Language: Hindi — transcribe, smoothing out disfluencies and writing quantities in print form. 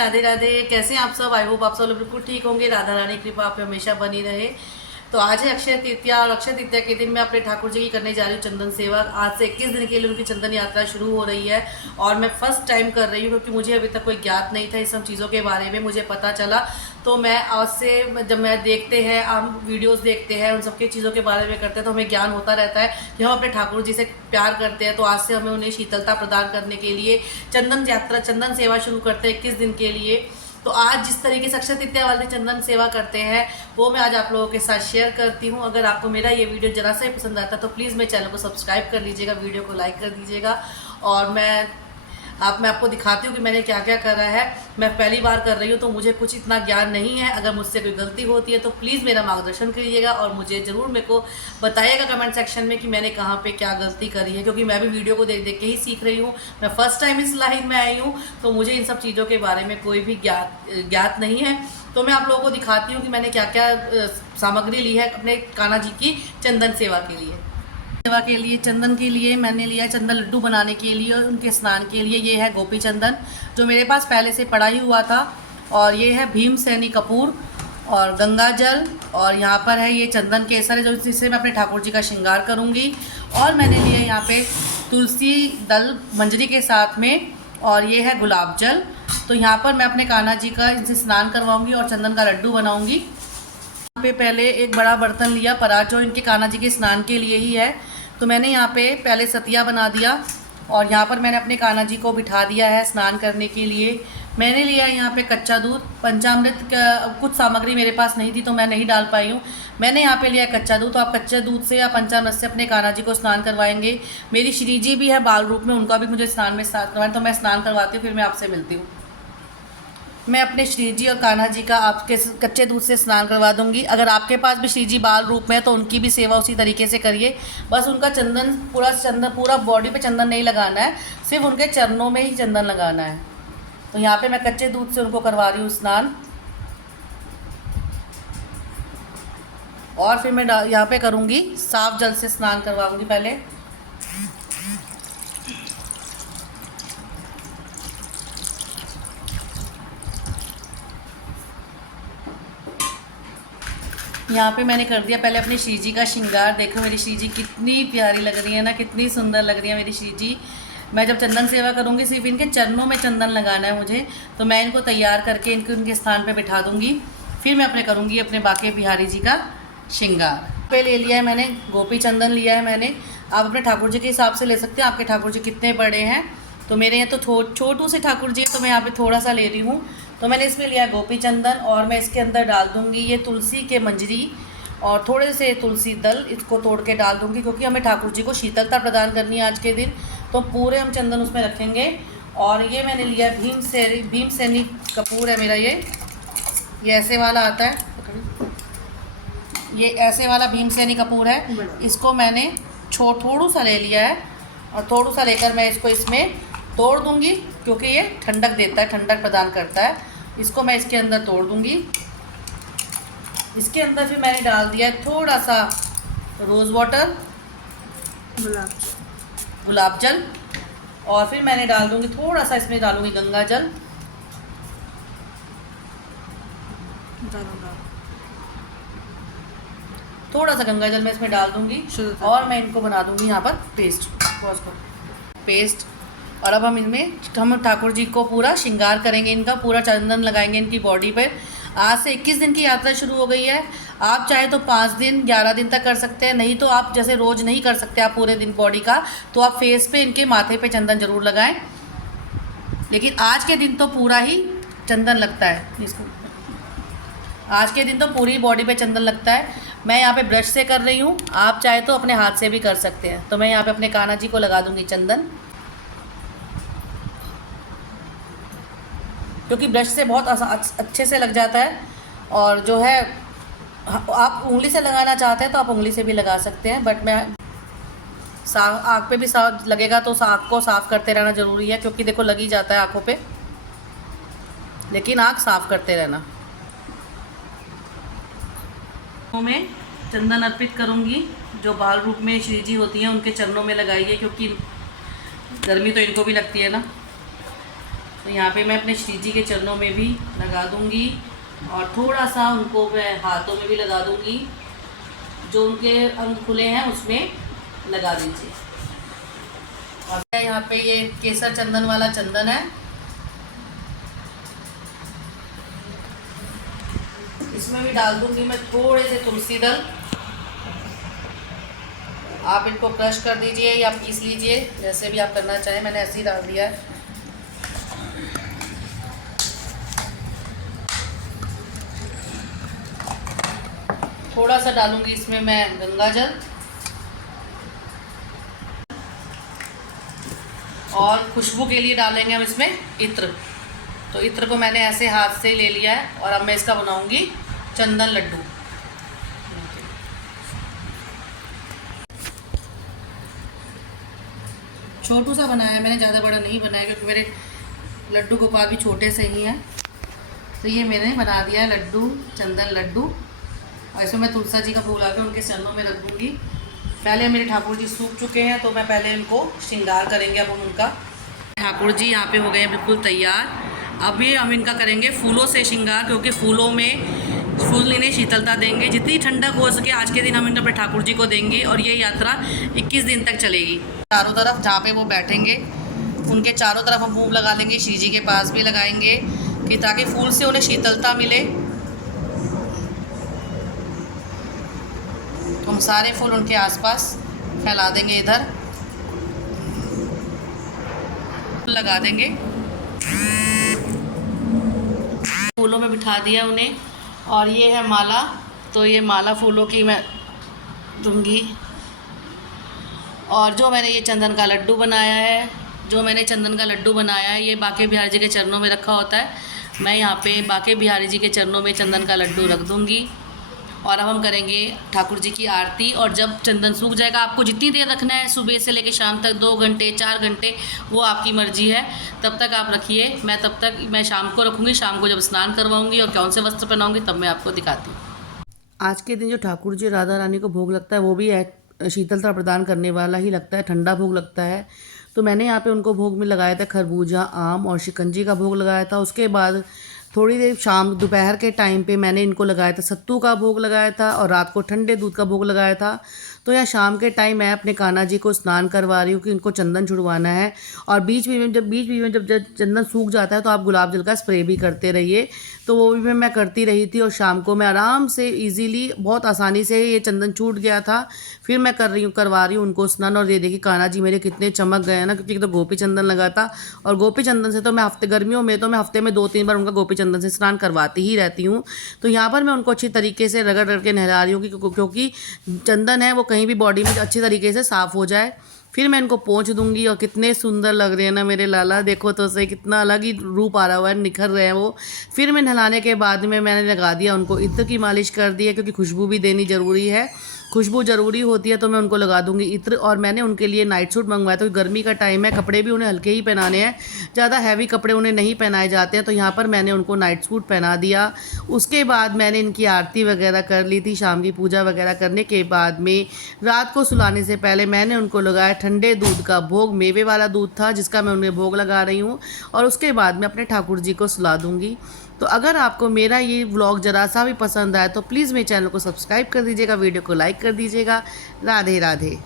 राधे राधे। कैसे हैं आप सब? आई होप आप सब लोग बिल्कुल ठीक होंगे। राधा रानी की कृपा आप पे हमेशा बनी रहे। तो आज है अक्षय तृतीया और अक्षय तृतीया के दिन मैं अपने ठाकुर जी की करने जा रही हूँ चंदन सेवा। आज से 21 दिन के लिए उनकी चंदन यात्रा शुरू हो रही है और मैं फर्स्ट टाइम कर रही हूँ क्योंकि मुझे अभी तक कोई ज्ञात नहीं था इस सब चीज़ों के बारे में। मुझे पता चला तो मैं आज से जब मैं देखते हैं, हम वीडियोस देखते हैं, उन सबकी चीज़ों के बारे में करते हैं तो हमें ज्ञान होता रहता है कि हम अपने ठाकुर जी से प्यार करते हैं। तो आज से हमें उन्हें शीतलता प्रदान करने के लिए चंदन यात्रा, चंदन सेवा शुरू करते हैं 21 दिन के लिए। तो आज जिस तरीके से अक्षय तृतीया वाले चंदन सेवा करते हैं वो मैं आज आप लोगों के साथ शेयर करती हूँ। अगर आपको मेरा ये वीडियो जरा सा ही पसंद आता है तो प्लीज़ मेरे चैनल को सब्सक्राइब कर लीजिएगा, वीडियो को लाइक कर दीजिएगा। और मैं आपको दिखाती हूँ कि मैंने क्या क्या करा है। मैं पहली बार कर रही हूँ तो मुझे कुछ इतना ज्ञान नहीं है। अगर मुझसे कोई गलती होती है तो प्लीज़ मेरा मार्गदर्शन करिएगा और मुझे ज़रूर मेरे को बताइएगा कमेंट सेक्शन में कि मैंने कहाँ पे क्या गलती करी है, क्योंकि मैं भी वीडियो को देख देख के ही सीख रही हूँ। मैं फ़र्स्ट टाइम इस लाइन में आई हूँ तो मुझे इन सब चीज़ों के बारे में कोई भी ज्ञात नहीं है। तो मैं आप लोगों को दिखाती हूँ कि मैंने क्या क्या सामग्री ली है अपने कान्हा जी की चंदन सेवा के लिए। सेवा के लिए चंदन के लिए मैंने लिया है चंदन लड्डू बनाने के लिए और उनके स्नान के लिए ये है गोपी चंदन जो मेरे पास पहले से पड़ा ही हुआ था, और ये है भीमसेनी कपूर और गंगा जल, और यहाँ पर है ये चंदन केसर है जो जिससे मैं अपने ठाकुर जी का श्रृंगार करूँगी। और मैंने लिया यहाँ पे तुलसी दल मंजरी के साथ में, और ये है गुलाब जल। तो यहाँ पर मैं अपने कान्हा जी का इनसे स्नान करवाऊँगी और चंदन का लड्डू बनाऊँगी। यहाँ पे पहले एक बड़ा बर्तन लिया परात जो इनके कान्हा जी के स्नान के लिए ही है। तो मैंने यहाँ पे पहले सतिया बना दिया और यहाँ पर मैंने अपने कान्हा जी को बिठा दिया है स्नान करने के लिए। मैंने लिया है यहाँ पे कच्चा दूध, पंचामृत का कुछ सामग्री मेरे पास नहीं थी तो मैं नहीं डाल पाई हूँ। मैंने यहाँ पे लिया है कच्चा दूध। तो आप कच्चे दूध से या पंचामृत से अपने कान्हा जी को स्नान करवाएंगे। मेरी श्री जी भी है बाल रूप में, उनका भी मुझे स्नान में स्नान करवाएं, तो मैं स्नान करवाती हूँ, फिर मैं आपसे मिलती हूँ। मैं अपने श्री जी और कान्हा जी का आपके कच्चे दूध से स्नान करवा दूंगी। अगर आपके पास भी श्री जी बाल रूप में है तो उनकी भी सेवा उसी तरीके से करिए। बस उनका चंदन पूरा बॉडी पे चंदन नहीं लगाना है, सिर्फ उनके चरणों में ही चंदन लगाना है। तो यहाँ पे मैं कच्चे दूध से उनको करवा रही हूँ स्नान। और फिर मैं यहाँ पे करूँगी साफ जल से स्नान करवाऊँगी पहले। यहाँ पे मैंने कर दिया पहले अपनी श्री जी का श्रृंगार। देखो मेरी श्री जी कितनी प्यारी लग रही है ना, कितनी सुंदर लग रही है मेरी श्री जी। मैं जब चंदन सेवा करूँगी सिर्फ इनके चरणों में चंदन लगाना है मुझे, तो मैं इनको तैयार करके उनके स्थान पे बिठा दूँगी। फिर मैं करूँगी अपने बाके बिहारी जी का श्रृंगार। पे ले लिया है मैंने गोपी चंदन लिया है मैंने। आप अपने ठाकुर जी के हिसाब से ले सकते हैं, आपके ठाकुर जी कितने बड़े हैं। तो मेरे यहाँ तो छोटू से ठाकुर जी है तो मैं यहाँ पे थोड़ा सा ले रही हूँ। तो मैंने इसमें लिया गोपी चंदन और मैं इसके अंदर डाल दूँगी ये तुलसी के मंजरी और थोड़े से तुलसी दल, इसको तोड़ के डाल दूँगी क्योंकि हमें ठाकुर जी को शीतलता प्रदान करनी है आज के दिन। तो पूरे हम चंदन उसमें रखेंगे। और ये मैंने लिया भीमसेनी कपूर है मेरा, ये ऐसे वाला आता है, ये ऐसे वाला भीमसेनी कपूर है। इसको मैंने थोड़ा सा ले लिया है और थोड़ा सा लेकर मैं इसको इसमें तोड़ दूंगी क्योंकि ये ठंडक देता है, ठंडक प्रदान करता है। इसको मैं इसके अंदर तोड़ दूंगी। इसके अंदर फिर मैंने डाल दिया है थोड़ा सा रोज़ वाटर, गुलाब जल, और फिर मैंने डाल दूंगी थोड़ा सा इसमें डालूंगी गंगा जल। थोड़ा सा गंगा जल मैं इसमें डाल दूंगी और मैं इनको बना दूंगी यहाँ पर पेस्ट। और अब हम ठाकुर जी को पूरा श्रृंगार करेंगे, इनका पूरा चंदन लगाएंगे इनकी बॉडी पर। आज से 21 दिन की यात्रा शुरू हो गई है। आप चाहे तो 5 दिन 11 दिन तक कर सकते हैं, नहीं तो आप जैसे रोज़ नहीं कर सकते आप पूरे दिन बॉडी का, तो आप फेस पे इनके माथे पे चंदन ज़रूर लगाएं। लेकिन आज के दिन तो पूरा ही चंदन लगता है इसको, आज के दिन तो पूरी बॉडी पे चंदन लगता है। मैं यहाँ पे ब्रश से कर रही हूँ, आप चाहे तो अपने हाथ से भी कर सकते हैं। तो मैं यहाँ पे अपने कान्हा जी को लगा दूँगी चंदन, क्योंकि ब्रश से बहुत अच्छे से लग जाता है। और जो है आप उंगली से लगाना चाहते हैं तो आप उंगली से भी लगा सकते हैं, बट मैं आँख पे भी साफ लगेगा तो आँख को साफ़ करते रहना ज़रूरी है, क्योंकि देखो लग ही जाता है आँखों पे, लेकिन आँख साफ़ करते रहना। मैं चंदन अर्पित करूँगी जो बाल रूप में श्री जी होती हैं उनके चरणों में लगाइए, क्योंकि गर्मी तो इनको भी लगती है ना। तो यहाँ पे मैं अपने श्री जी के चरणों में भी लगा दूँगी और थोड़ा सा उनको मैं हाथों में भी लगा दूँगी, जो उनके अंग खुले हैं उसमें लगा दीजिए। और यहाँ पे ये केसर चंदन वाला चंदन है, इसमें भी डाल दूँगी मैं थोड़े से तुलसी दल। आप इनको क्रश कर दीजिए या पीस लीजिए, जैसे भी आप करना चाहें, मैंने ऐसे ही डाल दिया है। थोड़ा सा डालूंगी इसमें मैं गंगा जल और खुशबू के लिए डालेंगे हम इसमें इत्र। तो इत्र को मैंने ऐसे हाथ से ले लिया है और अब मैं इसका बनाऊंगी चंदन लड्डू। छोटू सा बनाया है मैंने, ज़्यादा बड़ा नहीं बनाया क्योंकि मेरे लड्डू गोपाल भी छोटे से ही हैं। तो ये मैंने बना दिया है लड्डू, चंदन लड्डू। और इसमें मैं तुलसा जी का फूल आकर उनके चरणों में रख दूँगी। पहले मेरे ठाकुर जी सूख चुके हैं तो मैं पहले इनको श्रृंगार करेंगे। अब हम उनका ठाकुर जी यहाँ पे हो गए हैं बिल्कुल तैयार। अभी हम इनका करेंगे फूलों से श्रृंगार, क्योंकि फूलों में फूल इन्हें शीतलता देंगे। जितनी ठंडक हो सके आज के दिन हम इन्हें अपने ठाकुर जी को देंगे और ये यात्रा 21 दिन तक चलेगी। चारों तरफ जहाँ पे वो बैठेंगे उनके चारों तरफ हम फूल लगा लेंगे, श्री जी के पास भी लगाएंगे कि ताकि फूल से उन्हें शीतलता मिले। हम सारे फूल उनके आसपास फैला देंगे, इधर लगा देंगे, फूलों में बिठा दिया उन्हें। और ये है माला, तो ये माला फूलों की मैं दूंगी। और जो मैंने ये चंदन का लड्डू बनाया है, ये बाके बिहारी जी के चरणों में रखा होता है। मैं यहाँ पे बाके बिहारी जी के चरणों में चंदन का लड्डू रख दूँगी। और अब हम करेंगे ठाकुर जी की आरती। और जब चंदन सूख जाएगा, आपको जितनी देर रखना है, सुबह से लेकर शाम तक 2 घंटे 4 घंटे, वो आपकी मर्जी है, तब तक आप रखिए। मैं शाम को रखूँगी, शाम को जब स्नान करवाऊँगी और कौन से वस्त्र पहनाऊँगी तब मैं आपको दिखाती हूँ। आज के दिन जो ठाकुर जी राधा रानी को भोग लगता है वो भी शीतलता प्रदान करने वाला ही लगता है, ठंडा भोग लगता है। तो मैंने यहाँ पे उनको भोग में लगाया था खरबूजा, आम और शिकंजी का भोग लगाया था। उसके बाद थोड़ी देर दोपहर के टाइम पे मैंने इनको लगाया था सत्तू का भोग लगाया था और रात को ठंडे दूध का भोग लगाया था। तो यह शाम के टाइम मैं अपने कान्हा जी को स्नान करवा रही हूँ कि इनको चंदन छुड़वाना है। और बीच में जब चंदन सूख जाता है तो आप गुलाब जल का स्प्रे भी करते रहिए। तो वो भी मैं करती रही थी और शाम को मैं आराम से इजीली बहुत आसानी से ये चंदन छूट गया था। फिर मैं करवा रही हूँ उनको स्नान। और ये देखिए कान्हा जी मेरे कितने चमक गए हैं ना, क्योंकि तो गोपी चंदन लगा था। और गोपी चंदन से तो मैं गर्मियों में तो मैं हफ्ते में 2-3 बार उनका गोपी चंदन से स्नान करवाती ही रहती हूँ। तो यहाँ पर मैं उनको अच्छी तरीके से रगड़ के नहला रही हूँ, क्योंकि चंदन है वो कहीं भी बॉडी में अच्छी तरीके से साफ़ हो जाए। फिर मैं इनको पोंछ दूंगी। और कितने सुंदर लग रहे हैं ना मेरे लाला, देखो तो सही, कितना अलग ही रूप आ रहा हुआ है, निखर रहे हैं वो। फिर मैं नहलाने के बाद में मैंने लगा दिया उनको इत्र की मालिश कर दी है, क्योंकि खुशबू भी देनी ज़रूरी है, खुशबू ज़रूरी होती है। तो मैं उनको लगा दूंगी इत्र। और मैंने उनके लिए नाइट सूट मंगवाया था, गर्मी का टाइम है, कपड़े भी उन्हें हल्के ही पहनाने हैं, ज़्यादा हैवी कपड़े उन्हें नहीं पहनाए जाते हैं। तो यहाँ पर मैंने उनको नाइट सूट पहना दिया। उसके बाद मैंने इनकी आरती वगैरह कर ली थी। शाम की पूजा वगैरह करने के बाद में रात को सुलाने से पहले मैंने उनको लगाया ठंडे दूध का भोग, मेवे वाला दूध था जिसका मैं उन्हें भोग लगा रही हूँ। और उसके बाद मैं अपने ठाकुर जी को सुला दूँगी। तो अगर आपको मेरा ये व्लॉग ज़रा सा भी पसंद आए तो प्लीज़ मेरे चैनल को सब्सक्राइब कर दीजिएगा, वीडियो को लाइक कर दीजिएगा। राधे राधे।